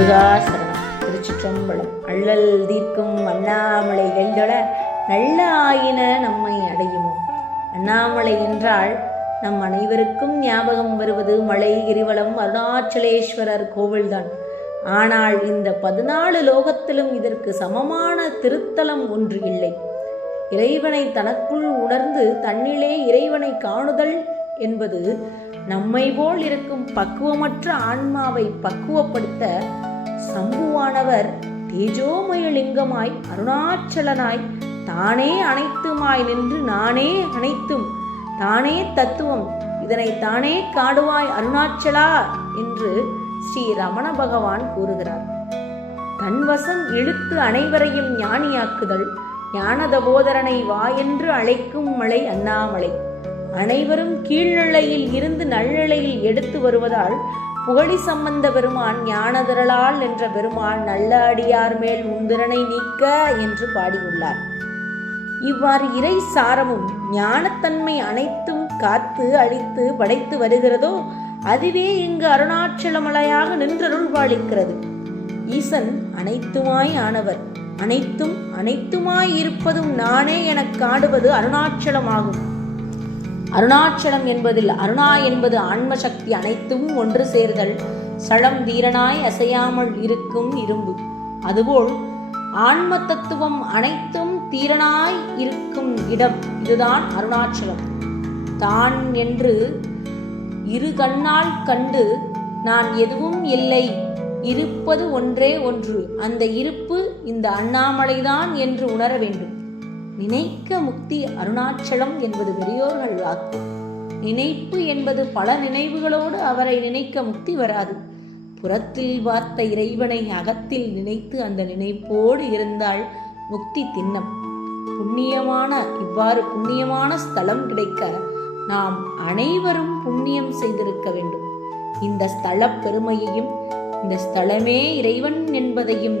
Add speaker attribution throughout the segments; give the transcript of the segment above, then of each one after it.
Speaker 1: முருகாசரணம் திருச்சிற்றம்பலம். அள்ளல் தீர்க்கும் அண்ணாமலை எழுதொட நல்ல ஆயின நம்மை அடையுமோ? அண்ணாமலை என்றால் நம் அனைவருக்கும் ஞாபகம் வருவது மலை கிரிவலம் அருணாச்சலேஸ்வரர் கோவில்தான். ஆனால் இந்த பதினாலு லோகத்திலும் இதற்கு சமமான திருத்தலம் ஒன்று இல்லை. இறைவனை தனக்குள் உணர்ந்து தன்னிலே இறைவனை காணுதல் என்பது நம்மை போல் இருக்கும் பக்குவமற்ற ஆன்மாவை பக்குவப்படுத்த சம்புவானவர் தேஜோமயலிங்கமாய் அருணாச்சலனாய் தானே அனைத்துமாய் நின்று நானே அனைத்தும் தானே தத்துவம் இதனை தானே காடுவாய் அருணாச்சலா என்று ஸ்ரீ ரமண பகவான் கூறுகிறார். தன்வசம் இழுத்து அனைவரையும் ஞானியாக்குதல் ஞானதபோதரனை வா என்று அழைக்கும் மலை அண்ணாமலை. அனைவரும் கீழ்நிலையில் இருந்து நல்நிலையில் எடுத்து வருவதால் புகழி சம்பந்த பெருமான் ஞானதரலால் என்ற பெருமான் நல்ல அடியார் மேல் முந்திரனை நீக்க என்று பாடியுள்ளார். இவ்வாறு இறை சாரமும் ஞானத்தன்மை அனைத்தும் காத்து அழித்து படைத்து வருகிறதோ அதுவே இங்கு அருணாச்சலமலையாக நின்றருள் பாலிக்கிறது ஈசன் அனைத்துமாய் ஆனவர் அனைத்தும் அனைத்துமாய் இருப்பதும் நானே எனக் காடுவது அருணாச்சலமாகும். அருணாச்சலம் என்பதில் அருணா என்பது ஆன்ம சக்தி அனைத்தும் ஒன்று சேர்தல். சளம் தீரனாய் அசையாமல் இருக்கும் இரும்பு. அதுபோல் ஆன்ம தத்துவம் அனைத்தும் தீரனாய் இருக்கும் இடம் இதுதான் அருணாச்சலம். தான் என்று இரு கண்ணால் கண்டு நான் எதுவும் இல்லை. இருப்பது ஒன்றே ஒன்று. அந்த இருப்பு இந்த அண்ணாமலைதான் என்று உணர வேண்டும். நினைக்க முக்தி அருணாச்சலம் என்பது பெரியோர்கள் வாக்கு நினைப்பு என்பது பல நினைவுகளோடு அவரை நினைக்க முக்தி வராது. புறத்தில் பார்த்த இறைவனை அகத்தில் நினைத்து அந்த நினைப்போடு இருந்தால் முக்தி திண்ணம். புண்ணியமான இவ்வாறு புண்ணியமான ஸ்தலம் கிடைக்க நாம் அனைவரும் புண்ணியம் செய்திருக்க வேண்டும். இந்த ஸ்தல பெருமையையும் இந்த ஸ்தலமே இறைவன் என்பதையும்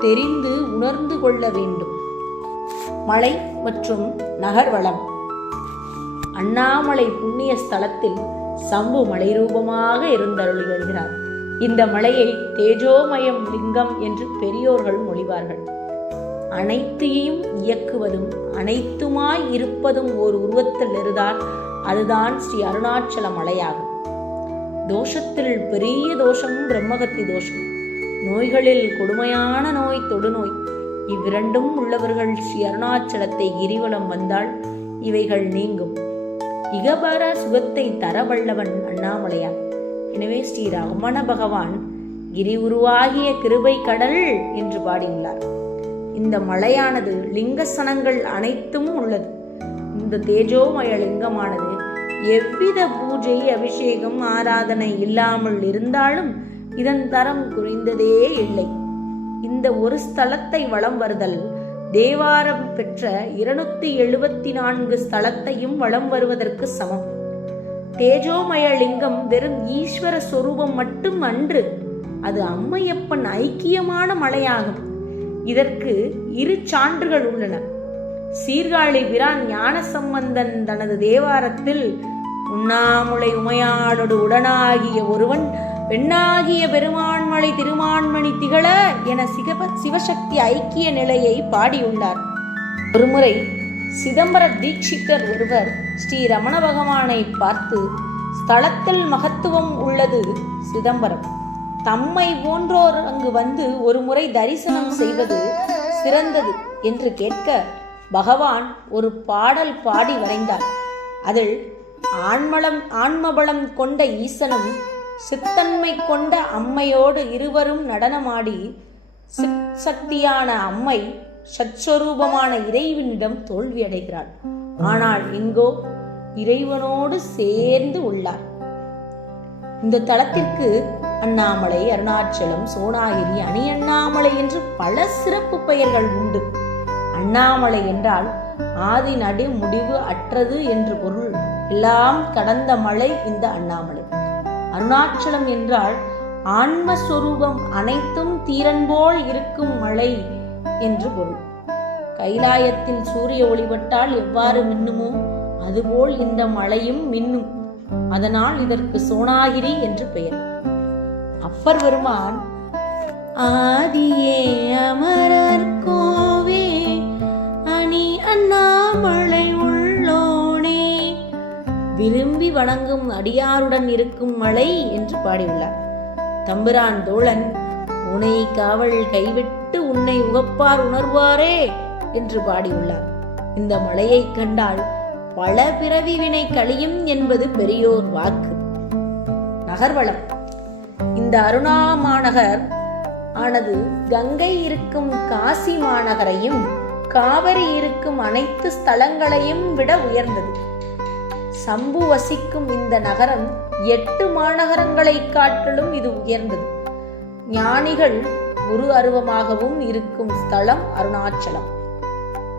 Speaker 1: தெரிந்து உணர்ந்து கொள்ள வேண்டும். மலை மற்றும் நகர்வளம். அண்ணாமலை புண்ணிய ஸ்தலத்தில் சம்பு மலை ரூபமாக இருந்தருள் வருகிறார். இந்த மலையை தேஜோமயம் லிங்கம் என்று பெரியோர்கள் மொழிவார்கள். அனைத்தையும் இயக்குவதும் அனைத்துமாய் இருப்பதும் ஓர் உருவத்தில் இருந்தால் அதுதான் ஸ்ரீ அருணாச்சல மலையாகும். தோஷத்தில் பெரிய தோஷம் பிரம்மகத்தி தோஷம். நோய்களில் கொடுமையான நோய் தொடுநோய். இவ்விரண்டும் உள்ளவர்கள் ஸ்ரீ அருணாச்சலத்தை கிரிவலம் வந்தால் இவைகள் நீங்கும். இகபர சுகத்தை தரவல்லவன் அண்ணாமலையார். எனவே ஸ்ரீ ரமண பகவான் கிரி உருவாகிய கிருபை கடல் என்று பாடியுள்ளார். இந்த மலையானது லிங்கசனங்கள் அனைத்தும் உள்ளது. இந்த தேஜோமய லிங்கமானது எவ்வித பூஜை அபிஷேகம் ஆராதனை இல்லாமல் இருந்தாலும் இதன் தரம் குறைந்ததே இல்லை. இந்த ஒரு ஸ்தலத்தை வலம் வருதல். தேவாரம் பெற்ற இருநூத்தி எழுபத்தி நான்கு ஸ்தலத்தையும் வலம் வருவதற்கு சமம். தேஜோமய லிங்கம் வெறும் ஈஸ்வர சொரூபம் மட்டும் அன்று. அது அம்மையப்பன் ஐக்கியமான மலையாகும். இதற்கு இரு சான்றுகள் உள்ளன. சீர்காழி பிரான் ஞான சம்பந்தன் தனது தேவாரத்தில் உண்ணாமுலை உமையாளோடு உடனாகிய ஒருவன் பெண்ணாகிய பெருமான்மலை திருமான்மணி திகழ என சிகப சிவசக்தி ஐக்கிய நிலையை பாடியுள்ளார். ஒருமுறை சிதம்பர தீட்சிதர் ஒருவர் ஸ்ரீ ரமண பகவானை பார்த்து ஸ்தலத்தில் மகத்துவம் உள்ளது சிதம்பரம். தம்மை போன்றோர் அங்கு வந்து ஒரு முறை தரிசனம் செய்வது சிறந்தது என்று கேட்க பகவான் ஒரு பாடல் பாடி வரைந்தார். அதில் ஆண்மளம் ஆன்மபலம் கொண்ட ஈசனும் சித்தன்மை கொண்ட அம்மையோடு இருவரும் நடனமாடி சித் சக்தியான அம்மை சச்சொரூபமான இறைவனிடம் தோல்வியடைகிறாள் ஆனால் இங்கோ இறைவனோடு சேர்ந்து உள்ளார். இந்த தலத்திற்கு அண்ணாமலை அருணாச்சலம் சோனாகிரி அணி அண்ணாமலை என்று பல சிறப்பு பெயர்கள் உண்டு. அண்ணாமலை என்றால் ஆதி நடு முடிவு அற்றது என்று பொருள். எல்லாம் கடந்த மலை இந்த அண்ணாமலை. அருணாச்சலம் என்றால் ஆன்மஸ்வரூபம் அனைத்தும் தீரன்போல் இருக்கும் மலை என்று பொருள். கைலாயத்தில் சூரிய ஒளிபட்டால் எவ்வாறு மின்னுமோ அதுபோல் இந்த மலையும் மின்னும். அதனால் இதற்கு சோனாகிரி என்று பெயர். அப்பர் பெருமான் ஆதியே அமரர்கோ விரும்பி வணங்கும் அடியாருடன் இருக்கும் மலை என்று பாடியுள்ளார். தம்பிரான் தோழன் உனை காவல் கைவிட்டு உன்னை உகப்பார் உணர்வாரே என்று பாடியுள்ளார். இந்த மலையை கண்டால் பல பிறவி வினை கழியும் என்பது பெரியோர் வாக்கு. நகர்வளம். இந்த அருணா மாநகர் ஆனது கங்கை இருக்கும் காசி மாநகரையும் காவிரி இருக்கும் அனைத்து ஸ்தலங்களையும் விட உயர்ந்தது. சம்பு வசிக்கும் இந்த நகரம் எட்டு மாநகரங்களை காட்டிலும் இது உயர்ந்தது. ஞானிகள் குரு அருவமாகவும் இருக்கும் ஸ்தலம் அருணாச்சலம்.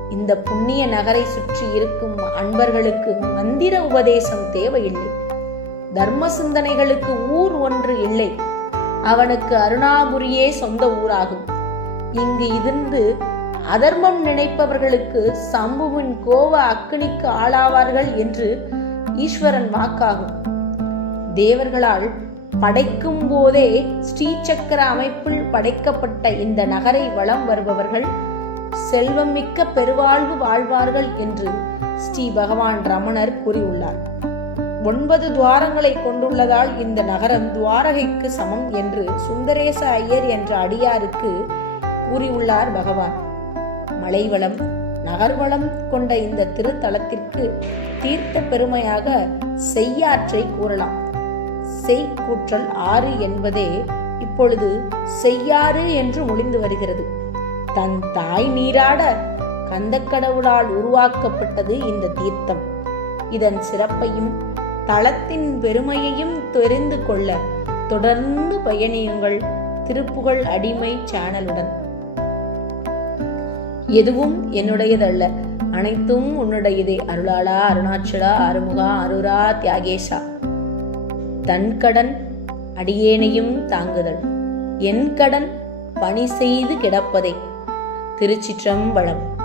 Speaker 1: இந்த புண்ணிய நகரை சுற்றி இருக்கும் அன்பர்களுக்கு மந்திர உபதேசம் தேவையில்லை. தர்ம சிந்தனைகளுக்கு ஊர் ஒன்று இல்லை. அவனுக்கு அருணாபுரியே சொந்த ஊராகும். இங்கு இருந்து அதர்மம் நினைப்பவர்களுக்கு சம்புவின் கோவ அக்கினிக்கு ஆளாவார்கள் என்று ஈஸ்வரன் வாக்காகும். தேவர்களால் படைக்கும் போதே ஸ்ரீசக்கர அமைப்பில் படைக்கப்பட்ட இந்த நகரை வலம் வருபவர்கள் செல்வம் மிக்க பெருவாழ்வு வாழ்வார்கள் என்று ஸ்ரீ பகவான் ரமணர் கூறியுள்ளார். ஒன்பது துவாரங்களை கொண்டுள்ளதால் இந்த நகரம் துவாரகைக்கு சமம் என்று சுந்தரேச ஐயர் என்ற அடியாருக்கு கூறியுள்ளார் பகவான். மலைவளம் நகர்வளம் கொண்ட இந்த திருத்தலத்திற்கு தீர்த்த பெருமையாக செய்யாற்றை கூறலாம். செய்கூற்றல் ஆறு என்பதே இப்பொழுது செய்யாறு என்று ஒளிந்து வருகிறது. தன் தாய் நீராட கந்தக்கடவுளால் உருவாக்கப்பட்டது இந்த தீர்த்தம். இதன் சிறப்பையும் தளத்தின் பெருமையையும் தெரிந்து கொள்ள தொடர்ந்து பயணியுங்கள் திருப்புகழ் அடிமை சேனலுடன். எதுவும் என்னுடையதல்ல. அனைத்தும் உன்னுடையதே. அருளாளா அருணாச்சலா அருமுகா அருரா தியாகேஷா தன் கடன் அடியேனையும் தாங்குதல். என் கடன் பணி செய்து கிடப்பதே. திருச்சிற்றம்பலம்.